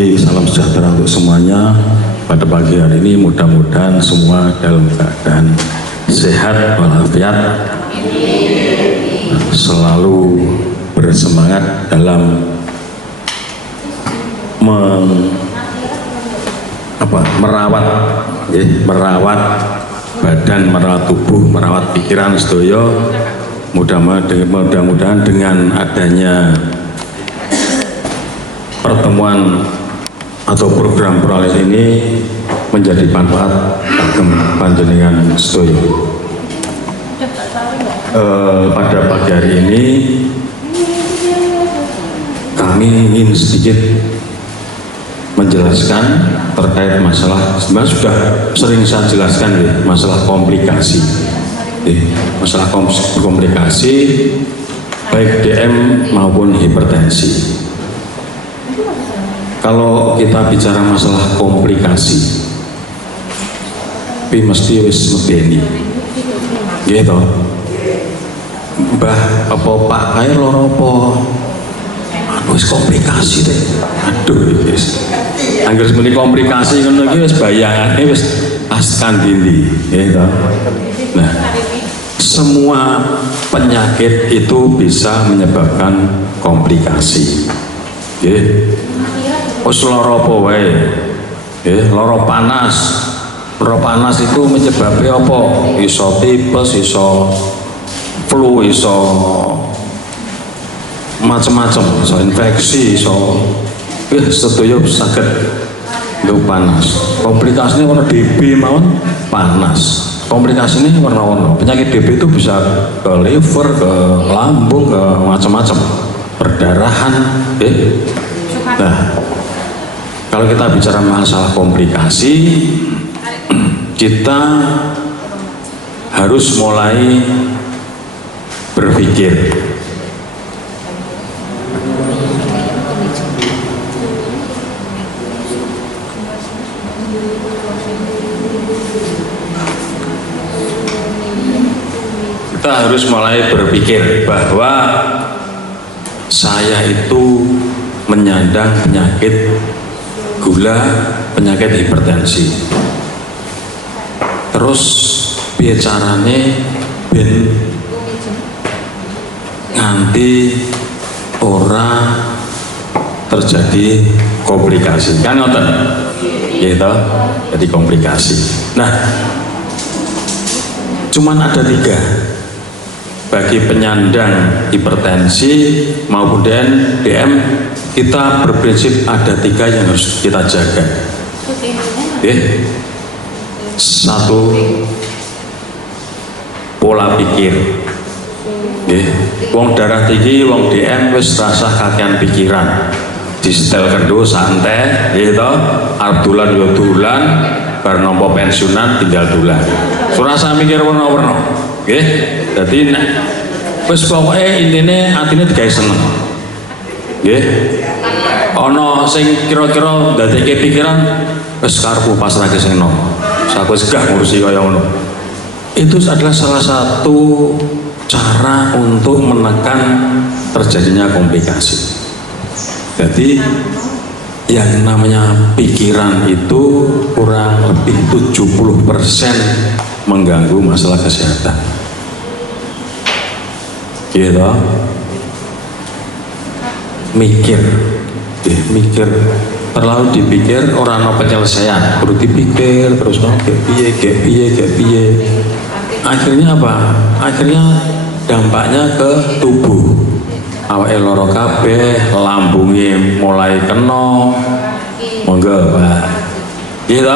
Salam sejahtera untuk semuanya. Pada pagi hari ini mudah-mudahan semua dalam keadaan sehat walafiat, selalu bersemangat dalam merawat badan, merawat tubuh, merawat pikiran sedoyo. Mudah-mudahan dengan adanya pertemuan atau program Proales ini menjadi manfaat bagi panjenengan sedoyo. Pada pagi hari ini kami ingin sedikit menjelaskan terkait masalah, sebenarnya sudah sering saya jelaskan ya, masalah komplikasi. Masalah komplikasi baik DM maupun hipertensi. Kalau kita bicara masalah komplikasi, tapi mesti wis medeni, gitu. Mbah apa Pak kae loro apa? Wis komplikasi deh. Aduh, wis. Angger muni komplikasi ngono iki wis bayangane wis askan dindi, gitu. Nah, semua penyakit itu bisa menyebabkan komplikasi. Nggih. Wis lara apa wae. Nggih, lara panas. Lara panas itu menyebabkan apa? Iso tipes, iso flu, iso macam-macam, iso infeksi, iso sedaya sakit lu panas. Komplikasinya warna DB mawon panas. Komplikasi ini warna-warna. Penyakit DB itu bisa ke liver, ke lambung, ke macam-macam, perdarahan. Nah, kalau kita bicara masalah komplikasi, kita harus mulai berpikir. Kita harus mulai berpikir bahwa saya itu menyandang penyakit gula, penyakit hipertensi. Terus bicarane ben nganti ora terjadi komplikasi. Kan ngoten? Gitu. Jadi komplikasi. Nah, cuman ada 3 bagi penyandang hipertensi maupun DM. Kita berprinsip ada 3 yang harus kita jaga. Satu, pola pikir. Wong darah tinggi, wong DM wis rasah kakean pikiran. Di setel kendo santai, gitu. Ardulan yo dulan, bar nampa pensiunan tinggal dulan. Surasa mikir warna-warna. Nggih. Dadi wis pokoke intine atine digawe seneng. Nggih. Ana sing kira-kira ndadekke pikiran wis karepku pasrahke sing nom. Saku wis gah ngurusi kaya ngono. Itu adalah salah satu cara untuk menekan terjadinya komplikasi. Jadi yang namanya pikiran itu kurang lebih 70% mengganggu masalah kesehatan. Gitu. Mikir terlalu dipikir orang no penyelesaian, perlu dipikir terus no piye. Akhirnya apa? Akhirnya dampaknya ke tubuh. Awake lara kabeh, lambungnya mulai kena, monggo Pak. Gitu.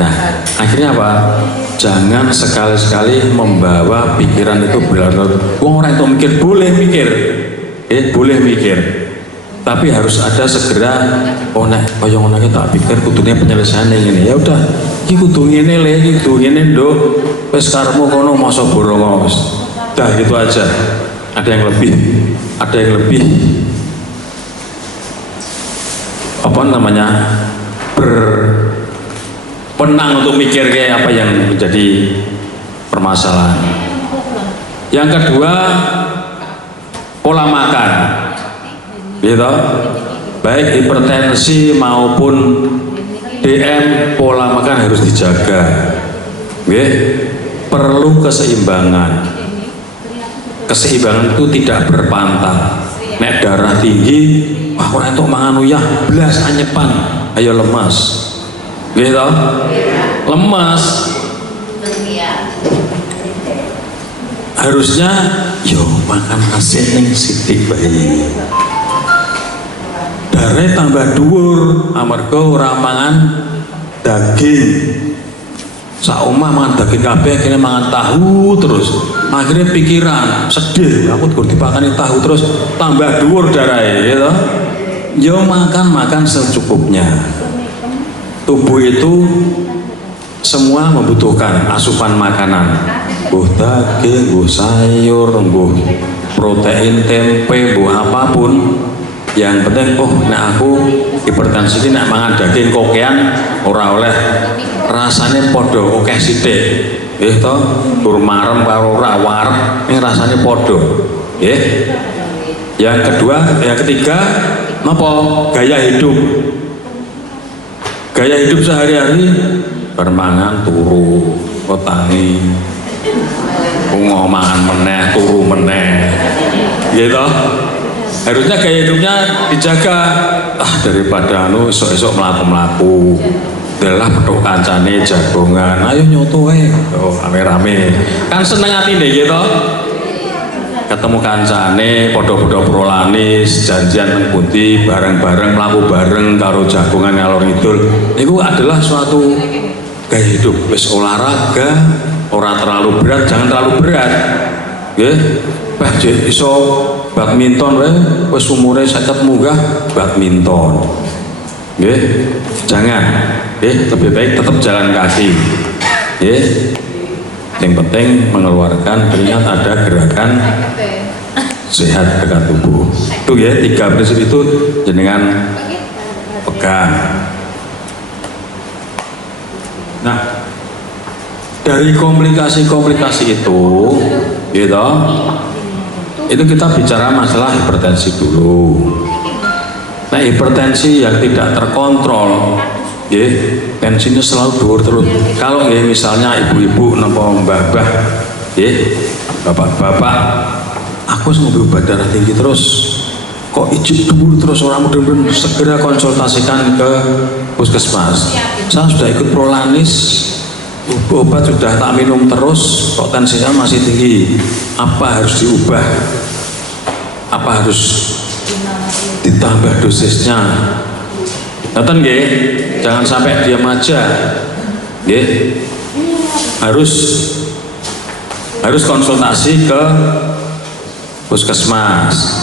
Nah, akhirnya apa? Jangan sekali-sekali membawa pikiran itu berlarut. Wong orang itu mikir, boleh mikir, boleh mikir. Tapi harus ada segera, oh nek kaya ngono tak pikir kudune penyelesaian ini. Ya udah, iki kudu ngene le, iki kudu ngene nduk. Wis karepmu kono masa borongo wis. Dah gitu aja. Ada yang lebih apa namanya? Berpenang untuk mikir kayak apa yang menjadi permasalahan. Yang kedua, pola makan. Gitu. baik hipertensi maupun DM, pola makan harus dijaga. Nggih, perlu keseimbangan. Keseimbangan itu tidak berpantang. Nek darah tinggi, wah kok entuk mangan uyah blas anyepan, ayo lemas. Nggih toh? Lemas. Harusnya yo makan asin ning sithik bae. Darah tambah dhuwur amarga ora mangan daging. Sak omah mangan daging kabeh, akhirnya mangan tahu terus. Akhirnya pikiran sedih, aku kudu dipakani tahu terus tambah dhuwur darahe, ya toh? Yo makan secukupnya. Tubuh itu semua membutuhkan asupan makanan. Buh daging, buh sayur, buh protein, tempe, buh apapun. Yang penting, nek aku hipertensi ini nek mangan daging kokean ora oleh rasanya podo akeh sithik. Nggih to, tur marem karo ora warep, ini rasanya podo. Nggih. Yang ketiga, napa? Gaya hidup. Gaya hidup sehari-hari bermangan turu, kotangi. Ngomongan meneh, turu meneh. Nggih to? Harusnya gaya hidupnya dijaga. Daripada esok-esok melaku-melaku delah petuk kancane jagongan, ayo nyoto rame-rame kan seneng atine gitu. Ketemu kancane podo-podo prolanis janjian nang pundi bareng-bareng mlaku bareng karo jagongan ngalor ngidul, itu adalah suatu gaya hidup. Wis olahraga ora terlalu berat, jangan terlalu berat nggih. Iso badminton wis umure 50 munggah badminton nggih. Jangan lebih baik tetap jalan kaki nggih. Yang penting mengeluarkan keringat, ada gerakan sehat dekat tubuh. Itu ya 3 prinsip itu jenengan pegang. Nah, dari komplikasi-komplikasi itu gitu, itu kita bicara masalah hipertensi dulu. Nah, hipertensi yang tidak terkontrol, tensinya selalu dhuwur terus. Kalau misalnya ibu-ibu napa mbah-mbah, bapak-bapak, aku ngombe obat darah tinggi terus, kok ijib dhuwur terus, orang mudah-mudahan segera konsultasikan ke puskesmas. Saya sudah ikut prolanis, obat sudah tak minum terus, kok tensinya masih tinggi. Apa harus diubah? Apa harus ditambah dosisnya? Nonton nggih, jangan sampai diam aja, nggih. Harus konsultasi ke puskesmas.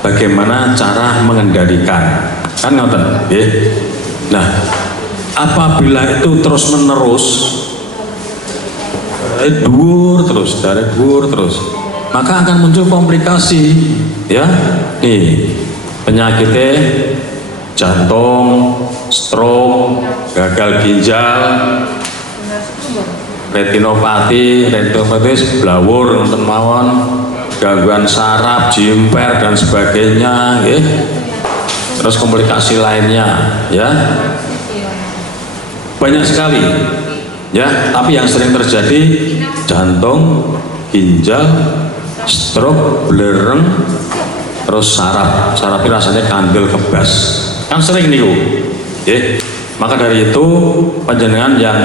Bagaimana cara mengendalikan? Kan nonton, nggih. Nah, apabila itu terus menerus, darah dhuwur terus, maka akan muncul komplikasi, ya. Nih, penyakitnya jantung, stroke, gagal ginjal, retinopati blawur, nonton mawon, gangguan saraf, jimper dan sebagainya, terus komplikasi lainnya, ya banyak sekali, ya. Tapi yang sering terjadi jantung, ginjal, stroke, belereng, terus sarafnya rasanya kandel kebas, kan sering nih, Maka dari itu panjenengan yang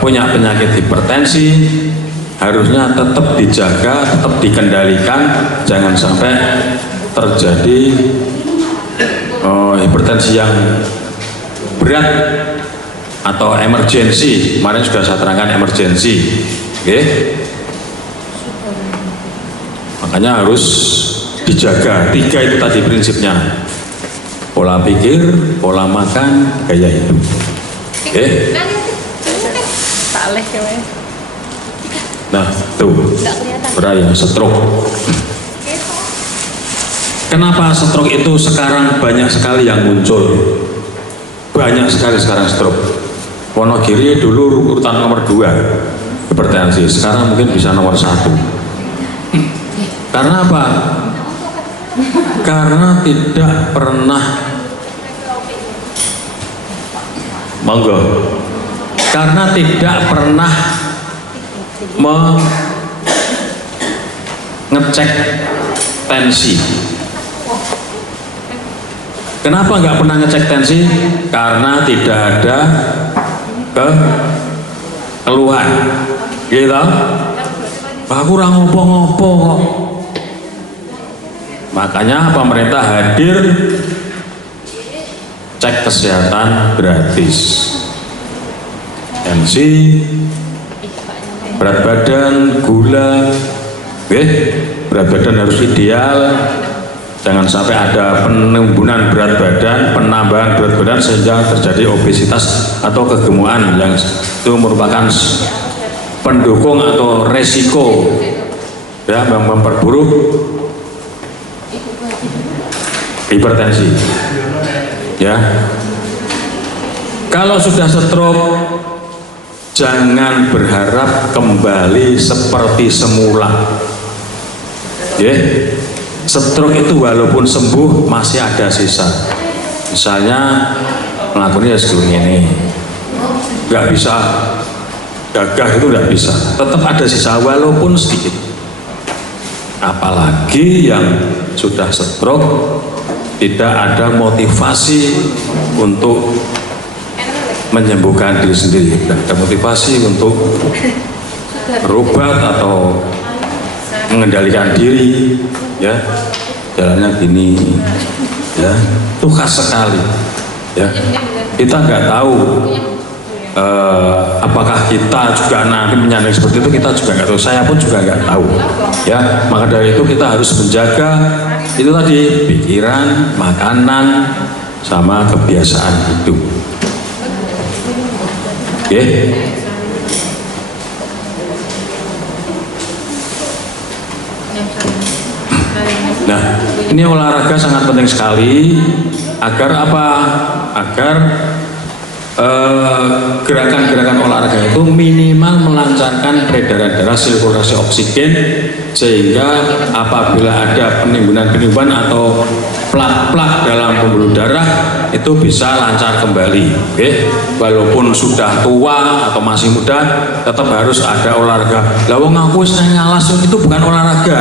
punya penyakit hipertensi harusnya tetap dijaga, tetap dikendalikan, jangan sampai terjadi hipertensi yang berat atau emergensi. Kemarin sudah saya terangkan emergensi, makanya harus dijaga 3 itu tadi prinsipnya: pola pikir, pola makan, gaya hidup. Nah, tuh beraya stroke. Kenapa stroke itu sekarang banyak sekali yang muncul? Banyak sekali sekarang stroke. Wonogiri dulu urutan nomor 2 hipertensi, sekarang mungkin bisa nomor 1. Karena apa? karena tidak pernah monggo karena tidak pernah mengecek tensi. Kenapa nggak pernah ngecek tensi? Karena tidak ada keluhan, gitu. Aku kurang ngopo-ngopo kok. Makanya pemerintah hadir cek kesehatan gratis, tensi, berat badan, gula, berat badan harus ideal. Jangan sampai ada penimbunan berat badan, penambahan berat badan sehingga terjadi obesitas atau kegemukan yang itu merupakan pendukung atau resiko ya yang memperburuk hipertensi. Ya, kalau sudah stroke jangan berharap kembali seperti semula. Ya. Stroke itu walaupun sembuh masih ada sisa. Misalnya melakukannya sebelum ini nggak bisa, gagah itu nggak bisa, tetap ada sisa walaupun sedikit. Apalagi yang sudah stroke tidak ada motivasi untuk menyembuhkan diri sendiri, tidak ada motivasi untuk berobat atau mengendalikan diri, ya jalannya gini, ya itu khas sekali, ya kita nggak tahu apakah kita juga nanti menyandang seperti itu, kita juga nggak tahu, saya pun juga nggak tahu, ya maka dari itu kita harus menjaga itu tadi pikiran, makanan, sama kebiasaan hidup. Oke. Nah, ini olahraga sangat penting sekali agar apa? Agar gerakan-gerakan olahraga itu minimal melancarkan peredaran darah, sirkulasi oksigen, sehingga apabila ada penimbunan atau plak-plak dalam pembuluh darah itu bisa lancar kembali. Oke, walaupun sudah tua atau masih muda tetap harus ada olahraga. Lah wong aku wis ngalas itu bukan olahraga.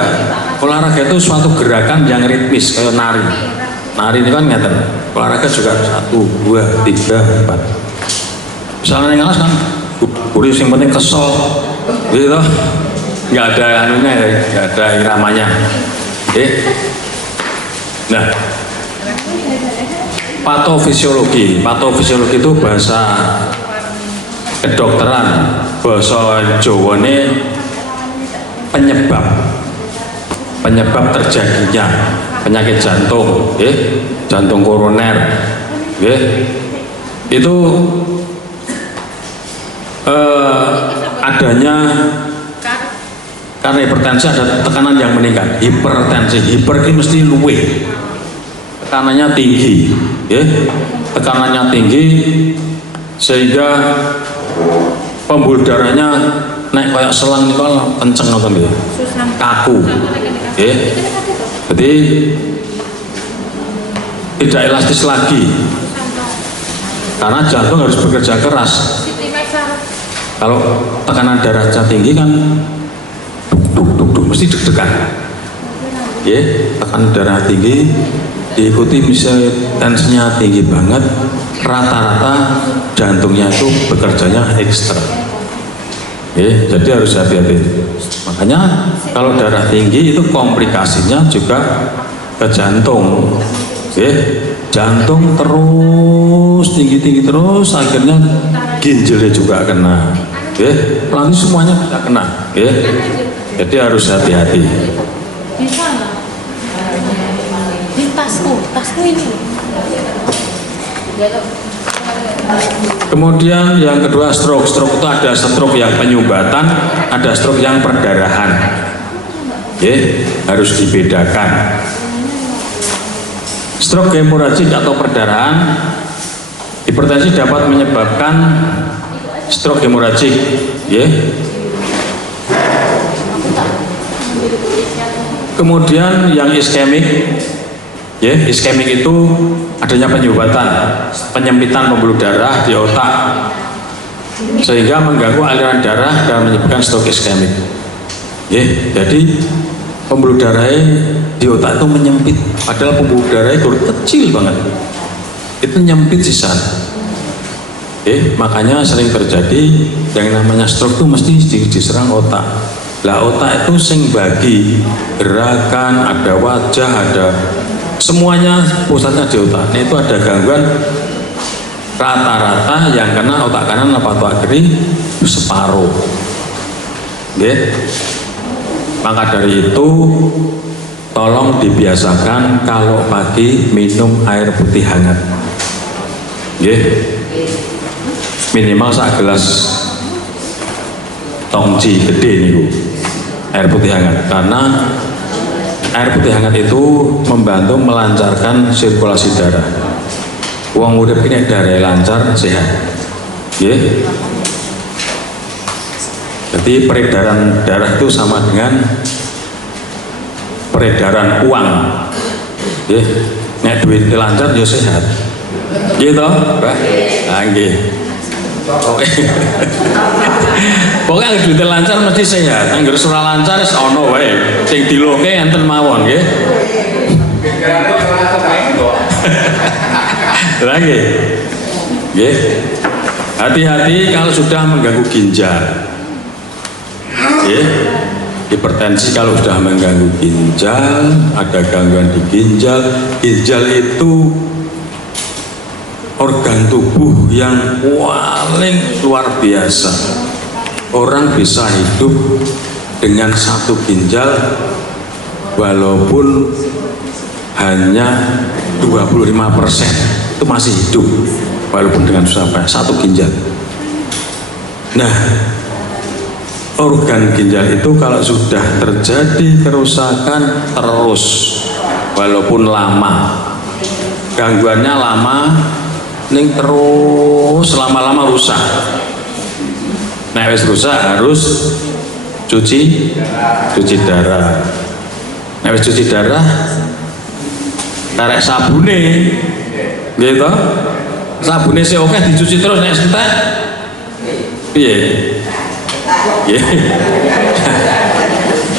Olahraga itu suatu gerakan yang ritmis kayak nari. Nari ini kan ngeten. Olahraga juga 1, 2, 3, 4. Misalnya ngalas kan, kuris yang penting kesel, gitu, nggak ada anunya ya, nggak ada iramanya. Nah, patofisiologi itu bahasa kedokteran, bahasa Jawa ini penyebab terjadinya penyakit jantung, jantung koroner, itu adanya karena hipertensi, ada tekanan yang meningkat. Hipertensi, hiper ini mesti luwe, tekanannya tinggi, tekanannya tinggi sehingga pembuluh darahnya naik kayak selang itu kenceng atau kaku, jadi tidak elastis lagi karena jantung harus bekerja keras. Kalau tekanan darahnya tinggi kan duk mesti deg-degan, tekanan darah tinggi diikuti misalnya tensinya tinggi banget, rata-rata jantungnya itu bekerjanya ekstra, jadi harus hati-hati. Makanya kalau darah tinggi itu komplikasinya juga ke jantung, jantung terus tinggi terus, akhirnya ginjalnya juga kena, pelan semuanya bisa kena, jadi harus hati-hati. Di tasku ini. Kemudian yang kedua stroke itu ada stroke yang penyumbatan, ada stroke yang perdarahan, harus dibedakan. Stroke hemoragik atau perdarahan, hipertensi dapat menyebabkan stroke hemoragik, Kemudian yang iskemik, ya, iskemik itu adanya penyempitan pembuluh darah di otak sehingga mengganggu aliran darah dan menyebabkan stroke iskemik. Ya, jadi pembuluh darah di otak itu menyempit, padahal pembuluh darah itu kecil banget, itu nyempit sisa. Makanya sering terjadi yang namanya stroke itu mesti diserang otak. Lah otak itu sing bagi gerakan, ada wajah, ada semuanya pusatnya di otak. Nah, itu ada gangguan rata-rata yang kena otak kanan apa otak kiri separuh. Maka dari itu tolong dibiasakan kalau pagi minum air putih hangat. Minimal sak gelas tongci gede nih air putih hangat, karena air putih hangat itu membantu melancarkan sirkulasi darah. Wong urip ini darah lancar sehat. Jadi peredaran darah itu sama dengan peredaran uang. Nek duit lancar ya sehat. Gitu, Pak? Nggih. Pokoknya duit lancar mesti sehat. Angger ora lancar wis ana wae. Sing diloke enten mawon, nggih. Lagi. Nggih. Hati-hati kalau sudah mengganggu ginjal. Hipertensi kalau sudah mengganggu ginjal, ada gangguan di ginjal. Ginjal itu organ tubuh yang paling luar biasa. Orang bisa hidup dengan satu ginjal walaupun hanya 25% itu masih hidup walaupun dengan susah payah, satu ginjal. Nah, organ ginjal itu kalau sudah terjadi kerusakan terus walaupun lama, gangguannya lama, ning terus lama-lama rusak. Nah, wis rusak harus cuci darah. Nah, wis cuci darah tarik sabune, gitu. Sabune sih oke dicuci terus nek entek. Piye?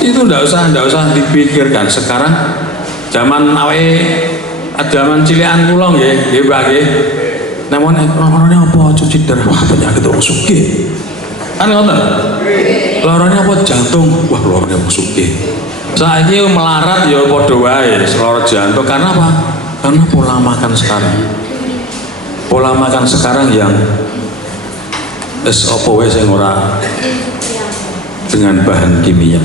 Itu ndak usah dipikirkan. Sekarang zaman zaman cilian kula nggih, Mbak nggih. Namanya apa cuci darah, wah penyakit orang sugih. Kan ngoten. Lorone apa jantung, wah lorone wong sugih. Saiki melarat ya padha wae lara jantung. Karena apa? Karena pola makan sekarang. Pola makan sekarang yang apa wae sing ora dengan bahan kimia.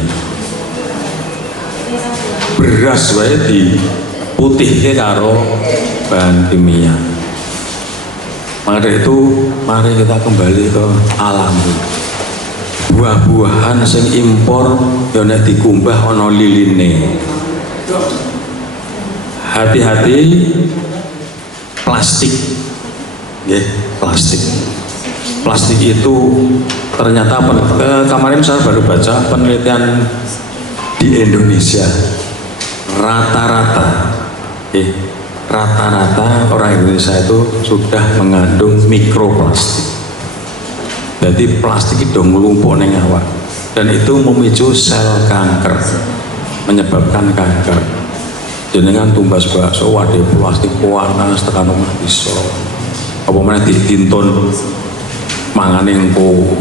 Beras wae diputihke karo bahan kimia. Maka dari itu mari kita kembali ke alam. Buah-buahan sing impor ya nek dikumbah ana liline. Hati-hati plastik. Plastik. Plastik itu ternyata kemarin saya baru baca penelitian di Indonesia rata-rata orang Indonesia itu sudah mengandung mikroplastik. Jadi plastik itu ngelumpuk ning awak dan itu memicu sel kanker, menyebabkan kanker. Jenengan tumbas bakso wadah plastik panas tekan omah iso. Apa meneh ditintun mangane engko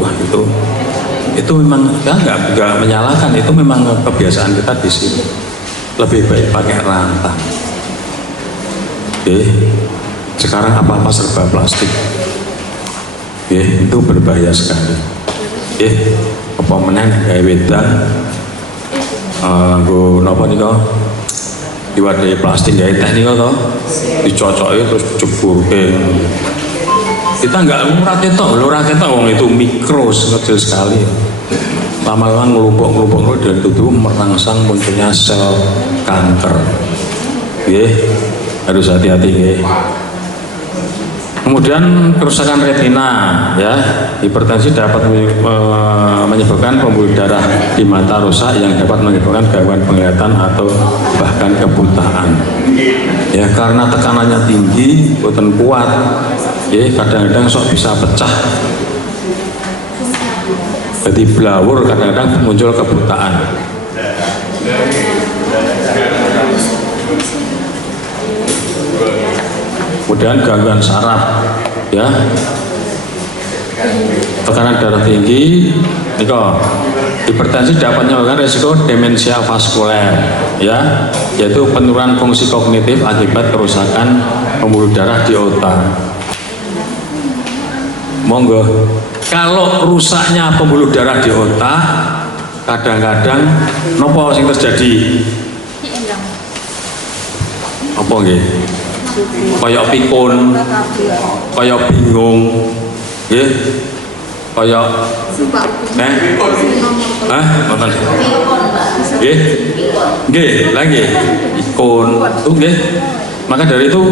itu memang enggak menyalahkan, itu memang kebiasaan kita di sini. Lebih baik pakai rantang. Sekarang apa-apa serba plastik. Itu berbahaya sekali. Apa meneh gawe wedan nggo napa nika diwadahi plastik gawe teh nika to dicocoki terus jeburke. Kita nggak ora ketok wong itu mikro kecil sekali. Lama-lama ngelumpuk dan itu merangsang munculnya sel kanker. Harus hati-hati. Kemudian kerusakan retina, ya, hipertensi dapat menyebabkan pembuluh darah di mata rusak yang dapat menyebabkan gangguan penglihatan atau bahkan kebutaan. Ya, karena tekanannya tinggi, boten kuat, ya, kadang-kadang sok bisa pecah. Jadi blawur, kadang-kadang muncul kebutaan. Kemudian gangguan saraf, ya, tekanan darah tinggi, niko, hipertensi dapat menyebabkan risiko demensia vaskuler, ya, yaitu penurunan fungsi kognitif akibat kerusakan pembuluh darah di otak. Monggo, kalau rusaknya pembuluh darah di otak, kadang-kadang nopo sing terjadi? Apa nggih? Kayak pikun, kayak bingung, nggih, kayak ngoten. Nggih. Nggih, lagi pikun itu nggih. Maka dari itu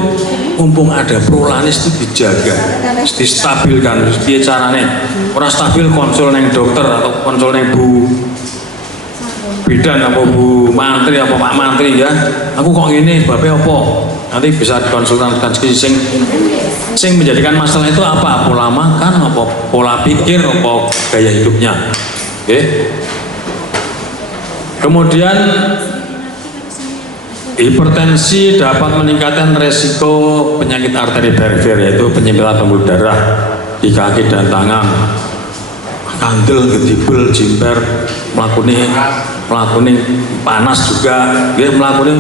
mumpung ada prolanis itu dijaga, distabilkan, piye carane. Ora stabil konsul neng dokter atau konsul neng Bu bidan apa Bu Mantri apa Pak Mantri, ya. Aku kok gini, sebabnya apa? Nanti bisa dikonsultasikan sing menjadikan masalah itu apa? Pola makan, apa pola pikir, apa gaya hidupnya. Oke. Kemudian hipertensi dapat meningkatkan resiko penyakit arteri perifer, yaitu penyempitan pembuluh darah di kaki dan tangan, kandel, gedibel, jimper, melakuni panas juga, dia melakuni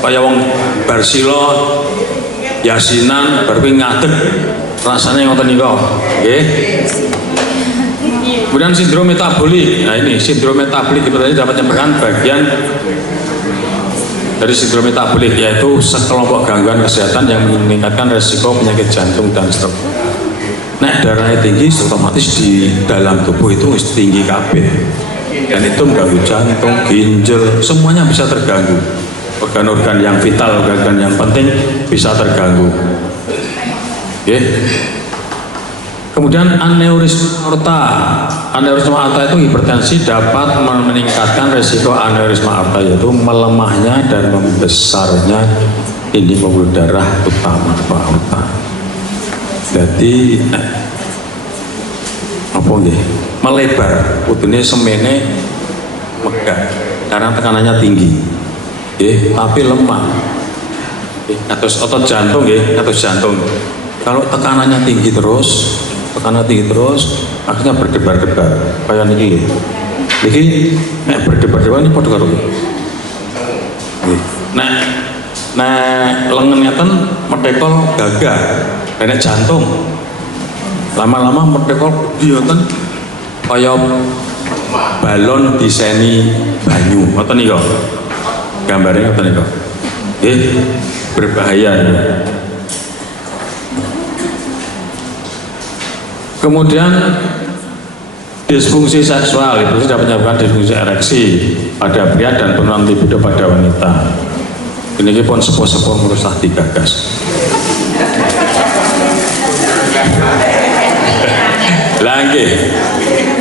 kayak wong barsilo yasinan berping ngadeg rasanya ngoten niku, nggih. Kemudian sindrom metabolik. Nah, ini sindrom metabolik itu tadi dapat menyebabkan bagian dari sindrom metabolik, yaitu sekelompok gangguan kesehatan yang meningkatkan resiko penyakit jantung dan stroke. Nah, darahnya tinggi, otomatis di dalam tubuh itu tinggi kabeh, dan itu mengganggu jantung, ginjal, semuanya bisa terganggu. Organ-organ yang vital, organ yang penting bisa terganggu. Okay. Kemudian aneurisma aorta. Aneurisma aorta itu hipertensi dapat meningkatkan resiko aneurisma aorta, yaitu melemahnya dan membesarnya dinding pembuluh darah utama aorta. Jadi apa nih? Melebar, kudune semene megah karena tekanannya tinggi. Tapi lemah. Atus otot jantung, atus jantung. Kalau tekanannya tinggi terus, akhirnya berdebar-debar. Kayak niki. Niki berdebar-debar ini padha karo. Nah, lengan ngeten medekol gagah, nek jantung. Lama-lama medekol ngoten kaya balon diseni banyu. Ngoten niku. Gambarnya ngoten niku. Berbahaya. Kemudian disfungsi seksual itu sudah menyebabkan disfungsi ereksi pada pria dan penurunan libido pada wanita. Ini pun sepuh-sepuh merusak digagas. Lagi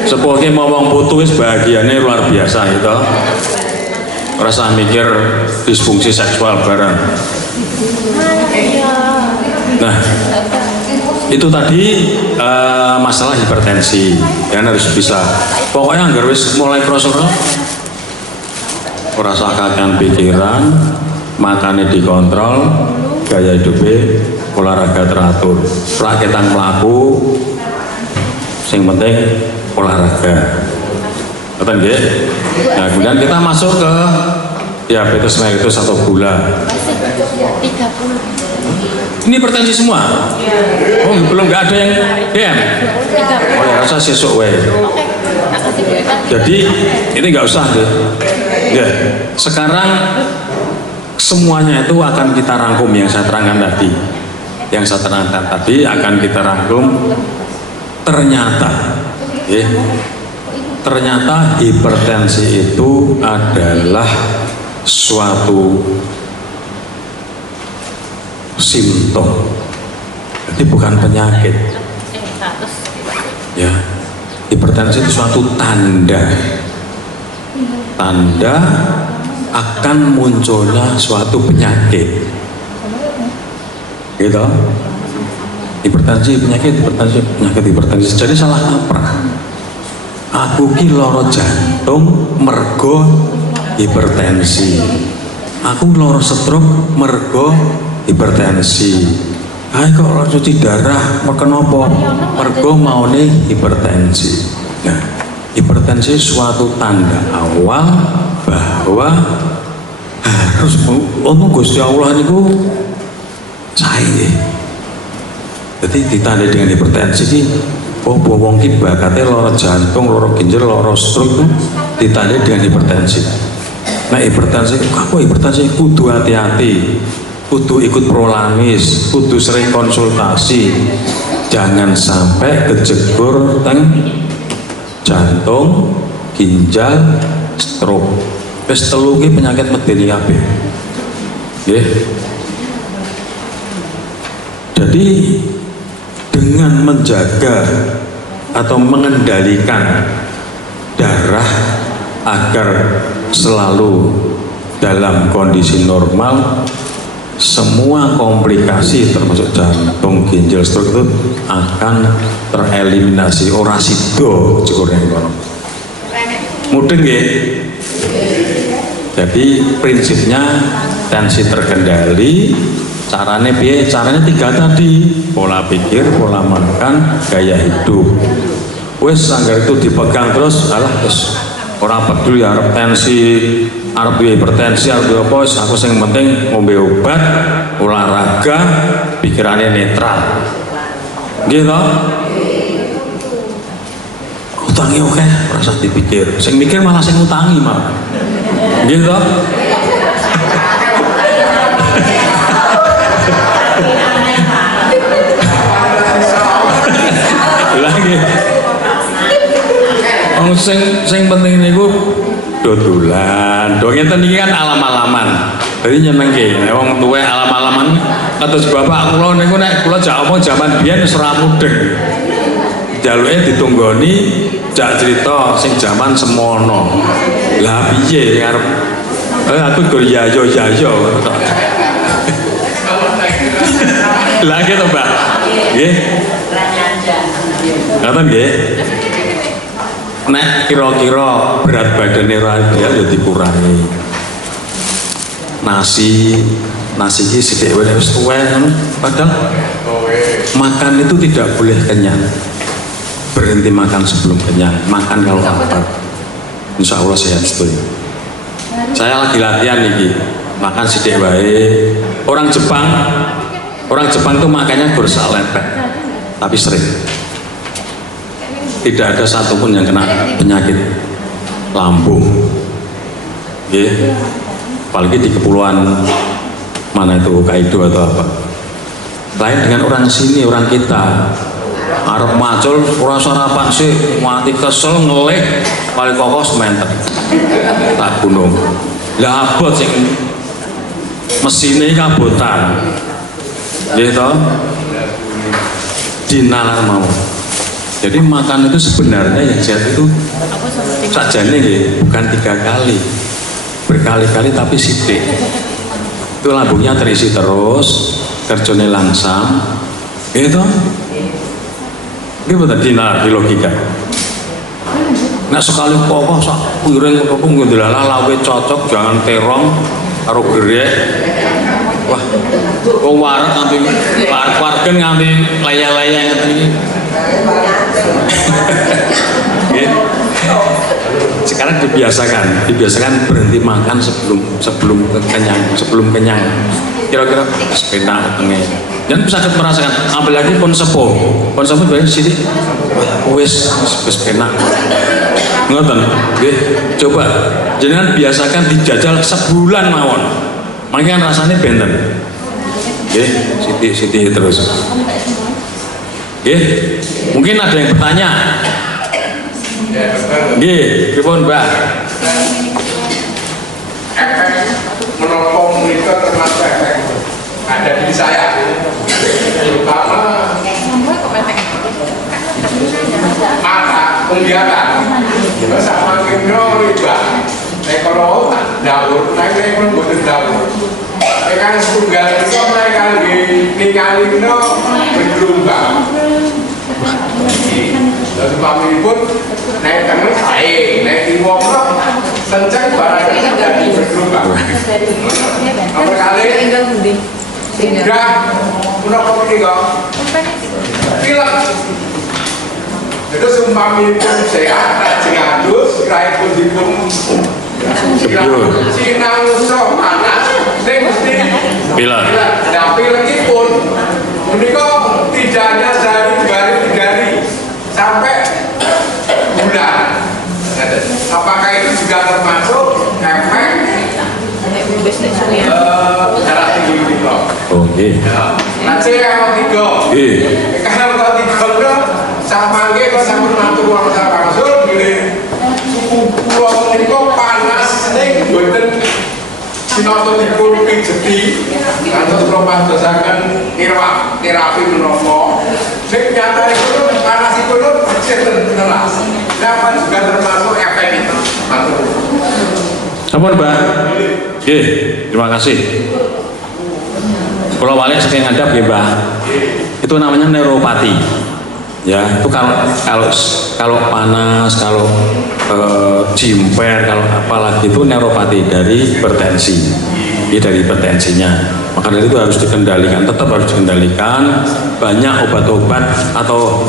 sepuh ki ngomong putus bahagianya luar biasa itu. Rasa mikir disfungsi seksual bareng. Nah, itu tadi masalah hipertensi, yang harus bisa. Pokoknya anggar wis mulai krasa rasa kakean pikiran, makannya dikontrol, gaya hidupnya olahraga teratur, raketan melaku, yang penting olahraga. Betul nggih? Nah, kemudian kita masuk ke diabetes mellitus atau gula. 30. Ini hipertensi semua? Oh, belum, nggak ada yang DM? Oh ya, rasa sesuk wae. Jadi ini nggak usah deh. Ya, sekarang semuanya itu akan kita rangkum yang saya terangkan tadi. Yang saya terangkan tadi akan kita rangkum. Ternyata hipertensi itu adalah suatu simptom Ini bukan penyakit. Terus Ya, hipertensi itu suatu tanda akan munculnya suatu penyakit. Gitu. Hipertensi. Jadi salah kaprah. Aku ki loro jantung mergo hipertensi. Aku loro stroke mergo hipertensi. Kok loro cuci darah kenapa? Mergo maune hipertensi. Nah, hipertensi suatu tanda awal bahwa harus omong Gusti Allah niku sae. Jadi ditandai dengan hipertensi ini, wong ki bakatnya loro jantung, loro ginjal, loro stroke itu ditandai dengan hipertensi. Nah hipertensi, apa hipertensi? Kudu hati-hati, kudu ikut prolamis, kudu sering konsultasi, jangan sampai kejebur teng jantung, ginjal, stroke. Wis telu ki penyakit medeni kabeh. Nggih. Jadi dengan menjaga atau mengendalikan darah agar selalu dalam kondisi normal, semua komplikasi termasuk jantung, ginjal, stroke itu akan tereliminasi. Ora sido cukur yang kono. Mudeng nggih. Jadi prinsipnya tensi terkendali. Caranya piye? Caranya 3 tadi: pola pikir, pola makan, gaya hidup. Wes anggar itu dipegang terus, alah wes orang peduli arep tensi, arep hipertensi, arep apa, aku yang penting ngombe obat, olahraga, pikirannya netral. Gitu. Utangi oke, rasa dipikir. Sing mikir malah sing utangi malah. Gitu. Lagi sing penting niku dodolan. Ngeten iki kan alam-alaman. Jadi nyenengke nek wong tuwek alam-alaman kados bapak kula niku nek kula jak apa jaman biyen wis ora mudeng. Jaluke ditunggoni jak cerita sing jaman semono. Lah piye arep aku gur yayo. Lah gitu, Mbak. Nggih. Ngaten nggih. Nek kira-kira berat badannya radial ya dikurangi. Nasi iki sithik wae wis tuwek, padahal makan itu tidak boleh kenyang. Berhenti makan sebelum kenyang, makan kalau lapar. Insya Allah sehat setuju. Saya lagi latihan nih, makan sithik wae. Orang Jepang tuh makannya bersalepek, tapi sering. Tidak ada satupun yang kena penyakit lambung. Oke. Apalagi di kepulauan mana itu Hokkaido atau apa. Lain dengan orang sini, orang kita. Arep macul ora sarapan sih, mati kesel ngelik paling kokoh sementer. Tak gunung. Lah abot sing mesine kabotan. Nggih to? Dinalar mau. Jadi makan itu sebenarnya yang sehat itu sajane nggih, bukan 3 kali. Berkali-kali tapi sithik. Itu lambungnya terisi terus, kerjane langsam. Gitu. Ini betul dinar di logika. Nah sekali kokoh sak piring kok ngundelalah lawe cocok, jangan terong karo gerek. Wah, kok warak nganti wargen nganti laya-laya ngeten iki. Sekarang dibiasakan berhenti makan sebelum kenyang. Kira-kira sepeda tengah. Dan bisa merasakan, apalagi pun sepuh banyak sini, wes penak. Ngoten, nggih. Coba jangan biasakan dijajal sebulan mawon. Makanya rasanya benten. Nggih, siti terus. Nggih, mungkin ada yang bertanya. Nggih, pripun, Mbak? Menopang monitor termasuk efek ada di saya, terutama kegiatan. Terus sama kena riba. Kalau dapur, naik buat dapur. Mereka setunggal itu mereka ningali no bergelombang. Lalu kami pun naik tengah naik di wongno kencang barangnya jadi bergelombang. Nomor kali sudah menopang tiga pilek. Itu sumpami pun sehat, rajin adus, rai pun dipun sinang usah panas, saya mesti pilek. Nah pilek pun menikah tidak hanya sehari, 2 hari, 3 hari sampai bulan. Apakah itu juga termasuk efek darah tinggi menikah? Oke. Nanti kalau 3 kalau 3 sama nggih kok sampun matur wong sak wangsul nggih suku kula menika panas ning mboten sinatosipun pijeti kantos kula padosaken terapi menapa sing nyatanipun panasipun kecil telas dapat juga termasuk efek itu matur. Sampun, Mbak. Nggih, terima kasih. Kalau balik saking ngadap ya, Mbak. Itu namanya neuropati. Ya, itu kalau panas, kalau jimper, kalau apalagi itu neuropati dari hipertensi. Ini dari hipertensinya. Maka dari itu harus dikendalikan, tetap harus dikendalikan. Banyak obat-obat atau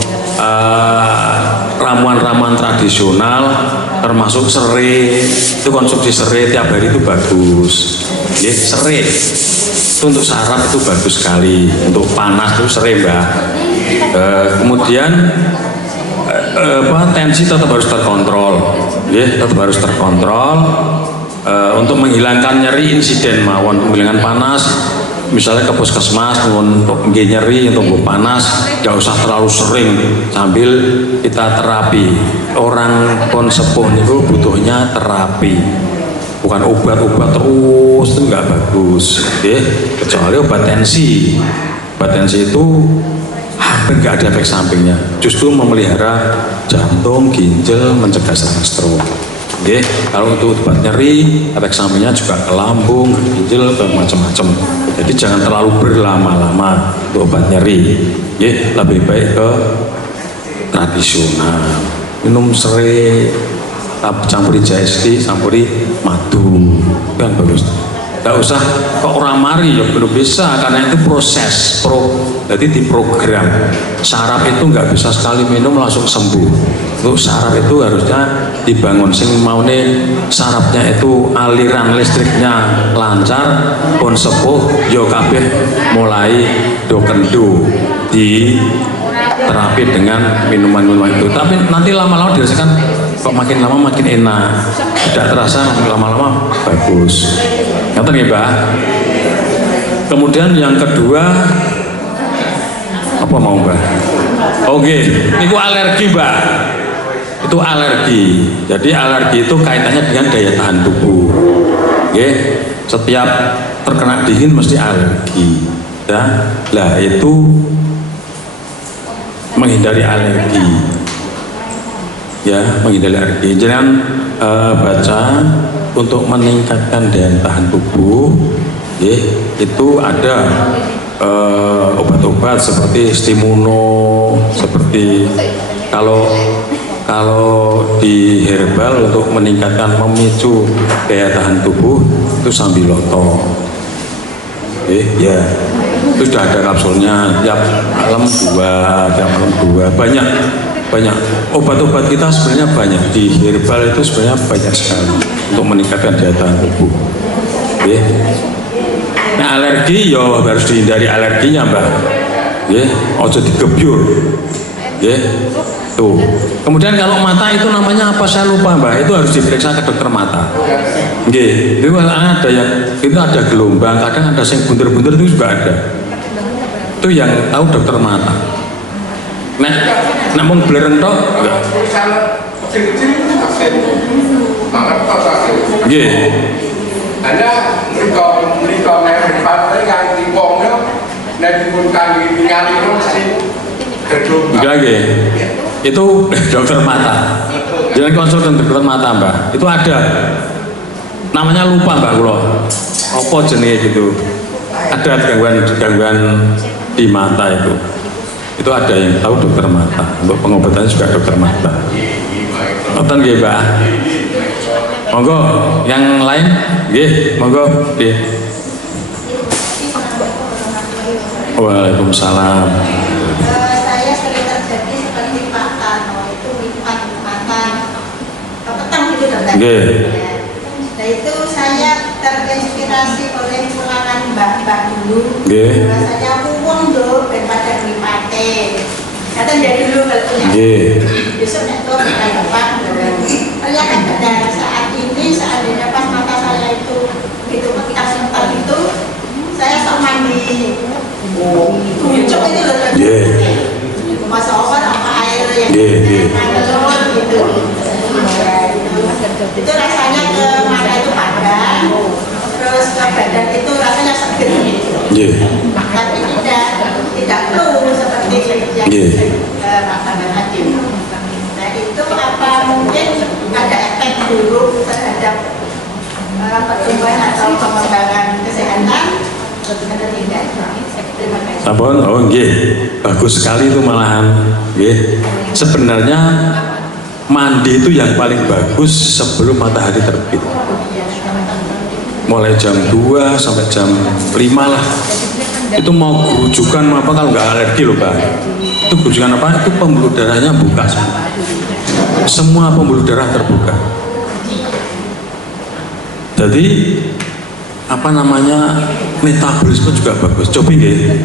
ramuan-ramuan tradisional termasuk serai. Itu konsumsi serai tiap hari itu bagus. Ya, serai itu untuk saraf itu bagus sekali. Untuk panas itu serai, Mbak. Kemudian tensi tetap harus terkontrol, ya, tetap harus terkontrol untuk menghilangkan nyeri insiden mawon menghilangkan panas. Misalnya ke puskesmas untuk nyeri untuk panas, nggak usah terlalu sering sambil kita terapi. Orang pun sepuh itu butuhnya terapi, bukan obat-obat terus itu nggak bagus, ya. Kecuali obat tensi. Obat tensi itu hampir nggak ada efek sampingnya, justru memelihara jantung, ginjal, mencegah serangan stroke. Oke, kalau untuk obat nyeri, efek sampingnya juga ke lambung, ginjal, ke macam-macam. Jadi jangan terlalu berlama-lama untuk obat nyeri. Oke, lebih baik ke tradisional. Minum serai, campuri JSD, campuri madu, kan bagus. Tidak usah kok orang mari ya belum bisa, karena itu proses jadi diprogram. Saraf itu nggak bisa sekali minum langsung sembuh. Untuk saraf itu harusnya dibangun, sing maune sarafnya itu aliran listriknya lancar, pun sepuh yo kabeh mulai do kendo di terapi dengan minuman-minuman itu. Tapi nanti lama-lama dirasakan kok makin lama makin enak, tidak terasa lama-lama bagus. Ngerti ya, Mbak? Kemudian yang kedua apa mau, Mbak? Oke, itu alergi, Mbak. Itu alergi. Jadi alergi itu kaitannya dengan daya tahan tubuh. Oke, setiap terkena dingin mesti alergi. Ya, lah itu menghindari alergi. Ya, menghindari alergi. Jangan baca untuk meningkatkan daya tahan tubuh, ya, itu ada obat-obat seperti Stimuno, seperti kalau di herbal untuk meningkatkan memicu daya tahan tubuh itu Sambiloto, ya, itu sudah ada kapsulnya, tiap malam 2, banyak obat-obat kita sebenarnya banyak di herbal itu sebenarnya banyak sekali untuk meningkatkan daya tahan tubuh. Oke. Nah alergi yo harus dihindari alerginya, Mbak. Ya, ojo digebyur. Ya, tuh. Kemudian kalau mata itu namanya apa saya lupa, Mbak. Itu harus diperiksa ke dokter mata. Nggih, itu ada yang itu ada gelombang, kadang ada yang bunder-bunder itu juga ada. Itu yang tahu dokter mata. Nah, namun belereng tok enggak. Nggih. Anda mereka partai yang dipongnya, nek dipun kami ningali mesti gedung. Nggih. itu dokter mata. Jadi konsultan dokter mata Mbak, itu ada. Namanya lupa Mbak kulo. Apa jenenge gitu? Ada gangguan di mata itu. Itu ada yang tahu dokter mata. Untuk pengobatannya juga dokter mata. Nonton nggih Mbak. Monggo, yang lain nggih, monggo nggih. Waalaikumsalam. Saya sering terjadi seperti Pak Tano itu mata petang gitu dokter. Nggih. Nah itu saya terinspirasi oleh pulangan mbak-mbak dulu. Nggih. Rasanya muwung loh daripada ngelipate. Kata dari dulu kalau punya. Nggih. Besok nek tuh kita dapat. Kelihatan dan saat ini seandainya pas mata saya itu gitu petang sebentar itu saya sok mandi. Kucuk itu loh. Nggih. Masa obat apa air yang Nggih. gitu. Itu rasanya ke mata itu padat, terus ke badan itu rasanya seger. Nggih. Tapi tidak flu seperti yang makanan tadi. Nah itu apa mungkin ada efek buruk terhadap pertumbuhan atau pengembangan kesehatan atau tidak? Terima kasih. Sampun, oh nggih, bagus sekali itu malahan, nggih. Sebenarnya mandi itu yang paling bagus sebelum matahari terbit. Mulai jam 2 sampai jam 5 lah. Itu mau rujukan apa kalau nggak alergi loh Pak. Itu rujukan apa? Itu pembuluh darahnya buka semua. Semua pembuluh darah terbuka. Jadi apa namanya metabolisme juga bagus. Coba nggih,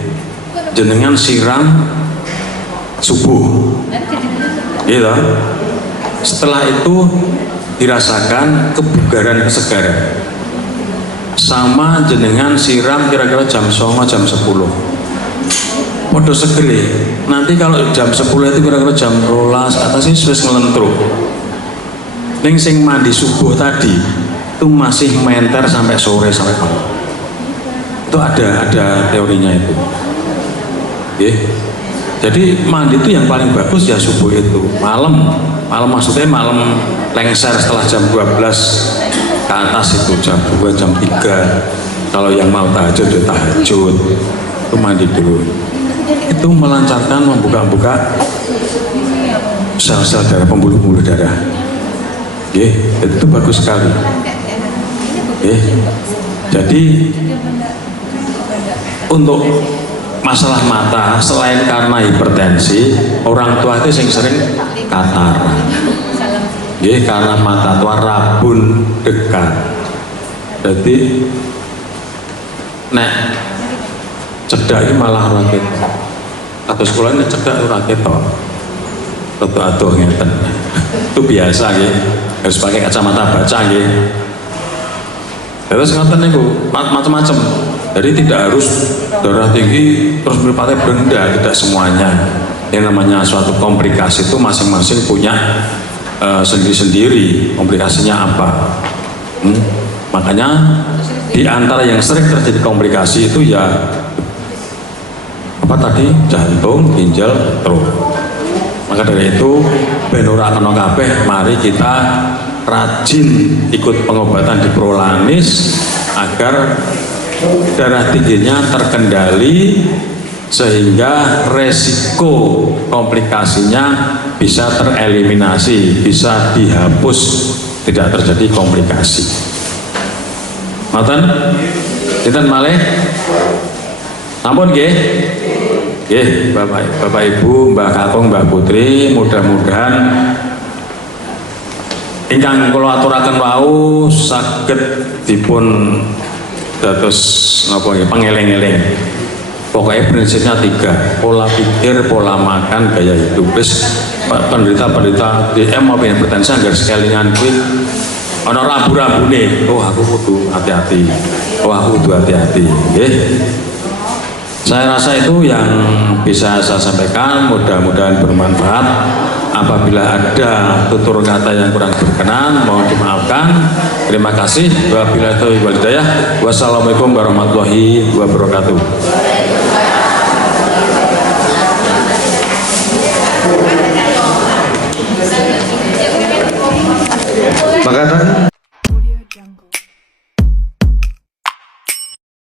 jenengan siram subuh, gitu. Setelah itu dirasakan kebugaran kesegaran. Sama jenengan siram kira-kira jam 09.00 jam 10. Podo segeri. Nanti kalau jam 10 itu kira-kira jam 12 atasnya sudah ngelentruk. Ning sing mandi subuh tadi itu masih menter sampai sore sampai malam. Itu ada teorinya itu. Oke. Jadi mandi itu yang paling bagus ya subuh itu. Malam maksudnya malam lengser setelah jam 12 ke atas itu jam 2 jam 3. Kalau yang mau tahajud ya tahajud. Itu mandi dulu. Itu melancarkan membuka-buka sel-sel darah, pembuluh-pembuluh darah. Itu bagus sekali. Jadi untuk masalah mata selain karena hipertensi, orang tua itu yang sering katarak. Karena mata tua rabun dekat. Jadi nek cedak ini malah rakit. Atau sekolah ini cedak itu rakit toh. Aduh ngeten. Itu biasa ya. Harus pakai kacamata baca ya. Terus ngeten niku macam-macam. Jadi tidak harus darah tinggi terus berpatah benda, tidak semuanya. Yang namanya suatu komplikasi itu masing-masing punya sendiri-sendiri komplikasinya apa. Makanya di antara yang sering terjadi komplikasi itu ya apa tadi, jantung, ginjal, stroke. Maka dari itu ben ora kena kabeh, mari kita rajin ikut pengobatan di Prolanis agar darah tingginya terkendali sehingga resiko komplikasinya bisa tereliminasi, bisa dihapus, tidak terjadi komplikasi. Ngoten? Sinten malih? Ampun nggih. Nggih, Bapak Ibu, Mbak Kakung, Mbak Putri, mudah-mudahan ingkang kula aturaken wau saged dipun dados napa nggih pangeling-eling. Pokoknya prinsipnya 3, pola pikir, pola makan, gaya hidup. Wis penderita-penderita DM maupun hipertensi anggar sekelingan kuwi ana rambu-rambune. Oh aku kudu hati-hati. Oh aku kudu hati-hati. Nggih. Saya rasa itu yang bisa saya sampaikan, mudah-mudahan bermanfaat. Apabila ada tutur kata yang kurang berkenan, mohon dimaafkan. Terima kasih. Wabillahi taufiq wal hidayah. Wassalamualaikum warahmatullahi wabarakatuh. Makasih.